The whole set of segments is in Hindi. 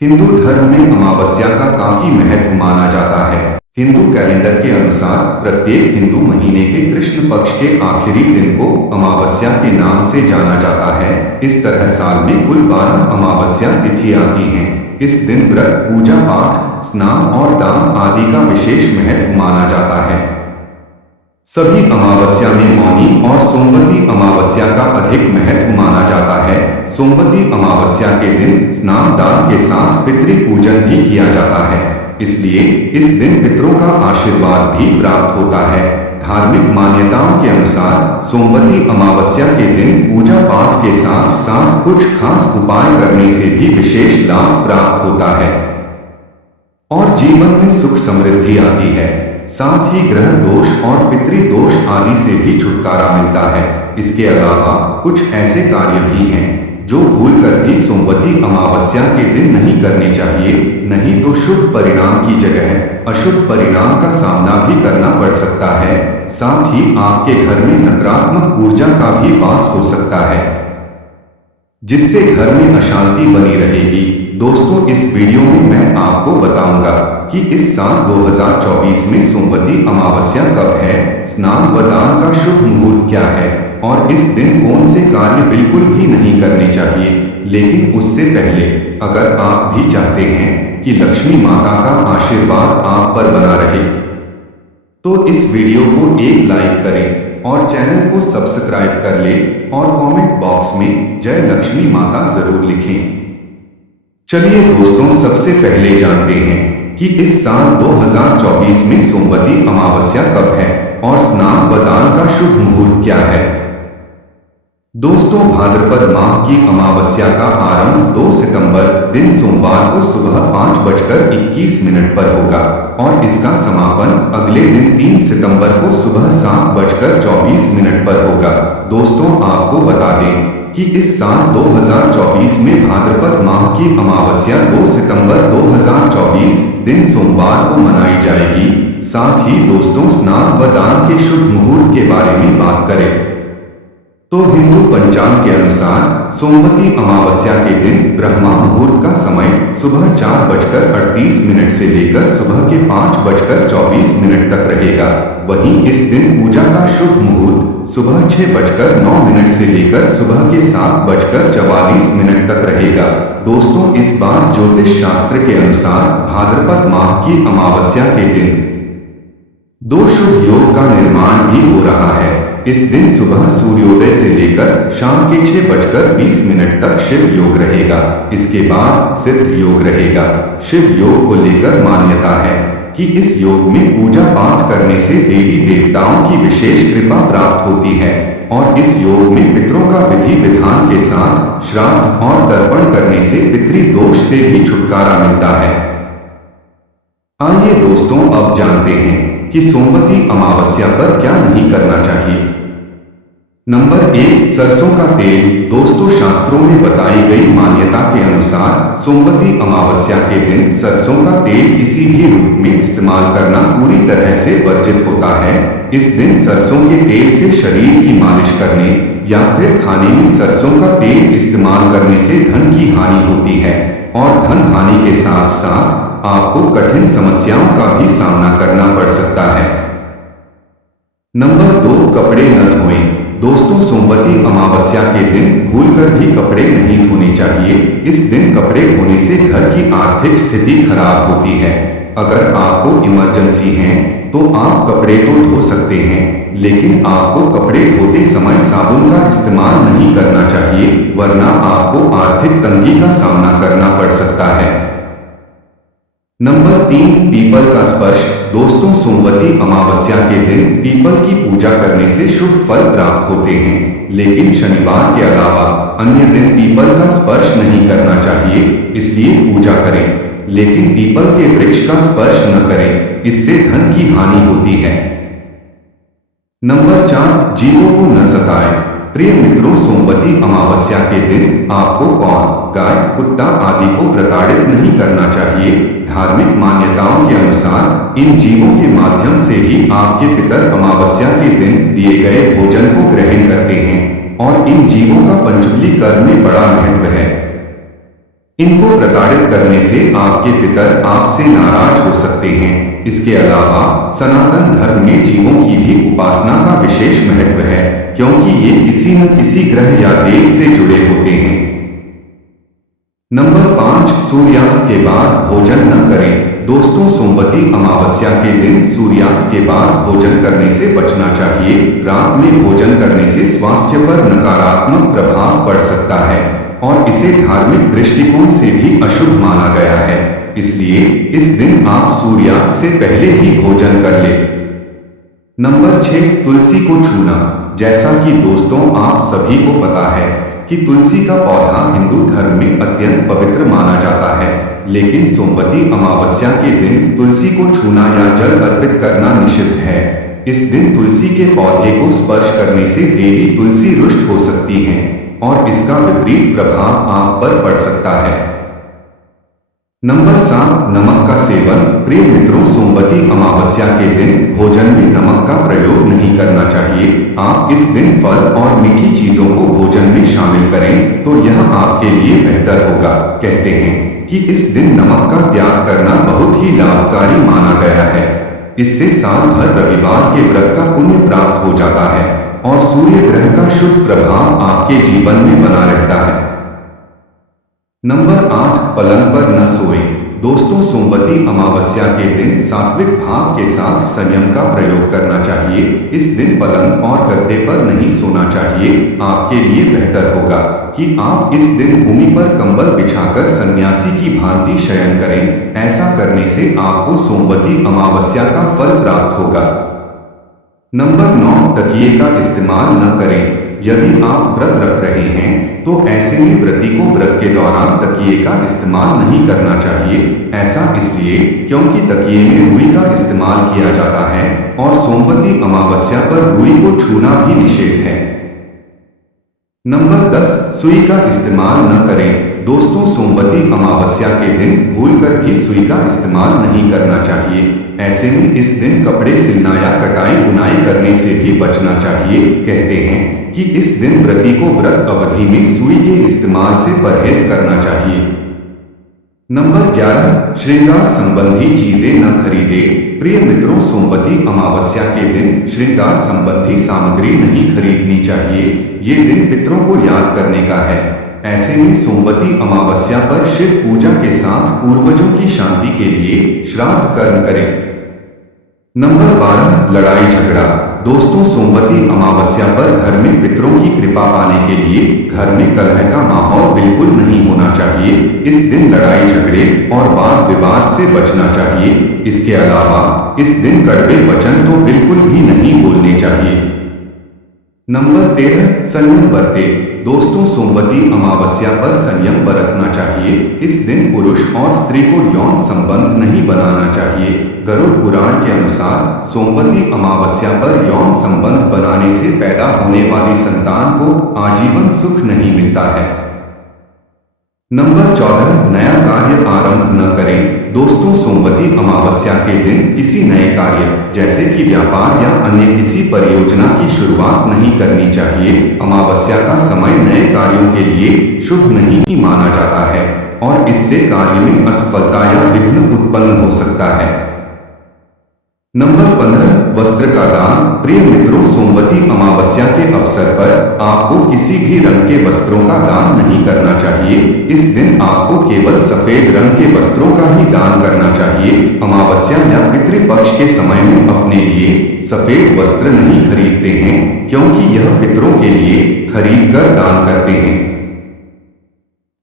हिंदू धर्म में अमावस्या का काफी महत्व माना जाता है। हिंदू कैलेंडर के अनुसार प्रत्येक हिंदू महीने के कृष्ण पक्ष के आखिरी दिन को अमावस्या के नाम से जाना जाता है। इस तरह साल में कुल 12 अमावस्या तिथि आती हैं। इस दिन व्रत, पूजा पाठ, स्नान और दान आदि का विशेष महत्व माना जाता है। सभी अमावस्या में मौनी और सोमवती अमावस्या का अधिक महत्व माना जाता है। सोमवती अमावस्या के दिन स्नान दान के साथ पितृ पूजन भी किया जाता है, इसलिए इस दिन पितरों का आशीर्वाद भी प्राप्त होता है। धार्मिक मान्यताओं के अनुसार सोमवती अमावस्या के दिन पूजा पाठ के साथ साथ कुछ खास उपाय करने से भी विशेष लाभ प्राप्त होता है और जीवन में सुख समृद्धि आती है। साथ ही ग्रह दोष और पितृ दोष आदि से भी छुटकारा मिलता है। इसके अलावा कुछ ऐसे कार्य भी हैं जो भूलकर भी सोमवती अमावस्या के दिन नहीं करने चाहिए, नहीं तो शुभ परिणाम की जगह अशुभ परिणाम का सामना भी करना पड़ सकता है। साथ ही आपके घर में नकारात्मक ऊर्जा का भी वास हो सकता है, जिससे घर में अशांति बनी रहेगी। दोस्तों, इस वीडियो में मैं आपको बताऊंगा कि इस साल 2024 में सोमवती अमावस्या कब है, स्नान व दान का शुभ मुहूर्त क्या है और इस दिन कौन से कार्य बिल्कुल भी नहीं करने चाहिए। लेकिन उससे पहले अगर आप भी चाहते हैं कि लक्ष्मी माता का आशीर्वाद आप पर बना रहे, तो इस वीडियो को एक लाइक करें और चैनल को सब्सक्राइब कर लें और कमेंट बॉक्स में जय लक्ष्मी माता जरूर लिखें। चलिए दोस्तों, सबसे पहले जानते हैं कि इस साल 2024 में सोमवती अमावस्या कब है और स्नान व दान का शुभ मुहूर्त क्या है। दोस्तों, भाद्रपद माह की अमावस्या का आरंभ 2 सितंबर दिन सोमवार को सुबह 5:21 पर होगा और इसका समापन अगले दिन 3 सितंबर को सुबह 7:24 पर होगा। दोस्तों, आपको बता दें कि इस साल 2024 में भाद्रपद माह की अमावस्या 2 सितंबर 2024 दिन सोमवार को मनाई जाएगी। साथ ही दोस्तों, स्नान व दान के शुभ मुहूर्त के बारे में बात करें तो हिंदू पंचांग के अनुसार सोमवती अमावस्या के दिन ब्रह्मा मुहूर्त का समय सुबह 4:38 से लेकर सुबह के 5:24 तक रहेगा। वहीं इस दिन पूजा का शुभ मुहूर्त सुबह 6:09 से लेकर सुबह के 7:44 तक रहेगा। दोस्तों, इस बार ज्योतिष शास्त्र के अनुसार भाद्रपद माह की अमावस्या के दिन 2 शुभ योग का निर्माण भी हो रहा है। इस दिन सुबह सूर्योदय से लेकर शाम के 6:20 तक शिव योग रहेगा। इसके बाद सिद्ध योग रहेगा। शिव योग को लेकर मान्यता है कि इस योग में पूजा पाठ करने से देवी देवताओं की विशेष कृपा प्राप्त होती है और इस योग में पितरों का विधि विधान के साथ श्राद्ध और तर्पण करने से पितृ दोष से भी छुटकारा मिलता है। आइए दोस्तों, अब जानते हैं कि सोमवती अमावस्या पर क्या नहीं करना चाहिए। नंबर 1, सरसों का तेल। दोस्तों, शास्त्रों में बताई गई मान्यता के अनुसार सोमवती अमावस्या के दिन सरसों का तेल किसी भी रूप में इस्तेमाल करना पूरी तरह से वर्जित होता है। इस दिन सरसों के तेल से शरीर की मालिश करने या फिर खाने में सरसों का तेल इस्तेमाल करने से धन की हानि होती है और धन हानि के साथ साथ आपको कठिन समस्याओं का भी सामना करना पड़ सकता है। नंबर 2, कपड़े न धोएं। दोस्तों, सोमवती अमावस्या के दिन भूलकर भी कपड़े नहीं धोने चाहिए। इस दिन कपड़े धोने से घर की आर्थिक स्थिति खराब होती है। अगर आपको इमरजेंसी है तो आप कपड़े तो धो सकते हैं, लेकिन आपको कपड़े धोते समय साबुन का इस्तेमाल नहीं करना चाहिए, वरना आपको आर्थिक तंगी का सामना करना पड़ सकता है। नंबर 3, पीपल का स्पर्श। दोस्तों, सोमवती अमावस्या के दिन पीपल की पूजा करने से शुभ फल प्राप्त होते हैं, लेकिन शनिवार के अलावा अन्य दिन पीपल का स्पर्श नहीं करना चाहिए, इसलिए पूजा करें, लेकिन पीपल के वृक्ष का स्पर्श न करें, इससे धन की हानि होती है। नंबर 4, जीवों को न सताएं। प्रिय मित्रों, सोमवती अमावस्या के दिन आपको कौन, गाय, कुत्ता आदि को प्रताड़ित नहीं करना चाहिए। धार्मिक मान्यताओं के अनुसार इन जीवों के माध्यम से ही आपके पितर अमावस्या के दिन दिए गए भोजन को ग्रहण करते हैं और इन जीवों का पंचबली कर्म में बड़ा महत्व है। इनको प्रताड़ित करने से आपके पितर आपसे नाराज हो सकते हैं। इसके अलावा सनातन धर्म में जीवों की भी उपासना का विशेष महत्व है, क्योंकि ये किसी न किसी ग्रह या देव से जुड़े होते हैं। नंबर 5, सूर्यास्त के बाद भोजन न करें। दोस्तों, सोमवती अमावस्या के दिन सूर्यास्त के बाद भोजन करने से बचना चाहिए। रात में भोजन करने से स्वास्थ्य पर नकारात्मक प्रभाव पड़ सकता है और इसे धार्मिक दृष्टिकोण से भी अशुभ माना गया है। इसलिए इस दिन आप सूर्यास्त से पहले ही भोजन कर ले। नंबर 6, तुलसी को छूना। जैसा कि दोस्तों आप सभी को पता है कि तुलसी का पौधा हिंदू धर्म में अत्यंत पवित्र माना जाता है, लेकिन सोमवती अमावस्या के दिन तुलसी को छूना या जल अर्पित करना निषिद्ध है। इस दिन तुलसी के पौधे को स्पर्श करने से देवी तुलसी रुष्ट हो सकती हैं और इसका विपरीत प्रभाव आप पर पड़ सकता है। नंबर 7, नमक का सेवन। प्रिय मित्रों, सोमवती अमावस्या के दिन भोजन में नमक का प्रयोग नहीं करना चाहिए। आप इस दिन फल और मीठी चीजों को भोजन में शामिल करें तो यह आपके लिए बेहतर होगा। कहते हैं कि इस दिन नमक का त्याग करना बहुत ही लाभकारी माना गया है। इससे साल भर रविवार के व्रत का पुण्य प्राप्त हो जाता है और सूर्य ग्रह का शुभ प्रभाव आपके जीवन में बना रहता है। नंबर 8, पलंग पर न सोएं। दोस्तों, सोमवती अमावस्या के दिन सात्विक भाव के साथ संयम का प्रयोग करना चाहिए। इस दिन पलंग और गद्दे पर नहीं सोना चाहिए। आपके लिए बेहतर होगा कि आप इस दिन भूमि पर कंबल बिछाकर सन्यासी की भांति शयन करें। ऐसा करने से आपको सोमवती अमावस्या का फल प्राप्त होगा। नंबर 9, तकिए का इस्तेमाल न करें। यदि आप व्रत रख रहे हैं तो ऐसे में व्रती को व्रत के दौरान तकिए का इस्तेमाल नहीं करना चाहिए। ऐसा इसलिए क्योंकि तकिए में रुई का इस्तेमाल किया जाता है और सोमवती अमावस्या पर रुई को छूना भी निषेध है। नंबर 10, सुई का इस्तेमाल न करें। दोस्तों, सोमवती अमावस्या के दिन भूलकर भी सुई का इस्तेमाल नहीं करना चाहिए। ऐसे में इस दिन कपड़े सिलना या कटाई बुनाई करने से भी बचना चाहिए। कहते हैं कि इस दिन व्रती को व्रत अवधि में सुई के इस्तेमाल से परहेज करना चाहिए। नंबर 11, श्रृंगार संबंधी चीजें न खरीदे। प्रिय मित्रों, सोमवती अमावस्या के दिन श्रृंगार संबंधी सामग्री नहीं खरीदनी चाहिए। ये दिन पितरों को याद करने का है। ऐसे में सोमवती अमावस्या पर शिव पूजा के साथ पूर्वजों की शांति के लिए श्राद्ध कर्म करें। नंबर 12, लड़ाई झगड़ा। दोस्तों, सोमवती अमावस्या पर घर में पितरों की कृपा पाने के लिए घर में कलह का माहौल बिल्कुल नहीं होना चाहिए। इस दिन लड़ाई झगड़े और वाद विवाद से बचना चाहिए। इसके अलावा इस दिन कड़वे वचन तो बिल्कुल भी नहीं बोलने चाहिए। नंबर 13, संयम बरते। दोस्तों, सोमवती अमावस्या पर संयम बरतना चाहिए। इस दिन पुरुष और स्त्री को यौन संबंध नहीं बनाना चाहिए। गरुड़ पुराण के अनुसार सोमवती अमावस्या पर यौन संबंध बनाने से पैदा होने वाली संतान को आजीवन सुख नहीं मिलता है। नंबर 14, नया कार्य आरंभ न करें। दोस्तों, सोमवती अमावस्या के दिन किसी नए कार्य जैसे कि व्यापार या अन्य किसी परियोजना की शुरुआत नहीं करनी चाहिए। अमावस्या का समय नए कार्यों के लिए शुभ नहीं माना जाता है और इससे कार्य में असफलता या विघ्न उत्पन्न हो सकता है। नंबर 15, वस्त्र का दान। प्रिय मित्रों, सोमवती अमावस्या के अवसर पर आपको किसी भी रंग के वस्त्रों का दान नहीं करना चाहिए। इस दिन आपको केवल सफेद रंग के वस्त्रों का ही दान करना चाहिए। अमावस्या या पितृपक्ष के समय में अपने लिए सफेद वस्त्र नहीं खरीदते हैं, क्योंकि यह पितरों के लिए खरीद कर दान करते हैं।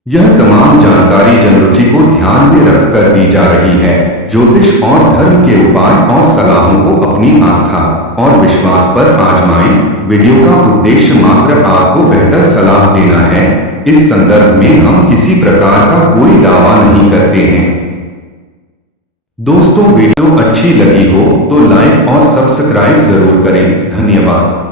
यह तमाम जानकारी जनरुचि को ध्यान में रखकर दी जा रही है। ज्योतिष और धर्म के उपाय और सलाहों को अपनी आस्था और विश्वास पर आजमाएं। वीडियो का उद्देश्य मात्र आपको बेहतर सलाह देना है। इस संदर्भ में हम किसी प्रकार का कोई दावा नहीं करते हैं। दोस्तों, वीडियो अच्छी लगी हो तो लाइक और सब्सक्राइब जरूर करें। धन्यवाद।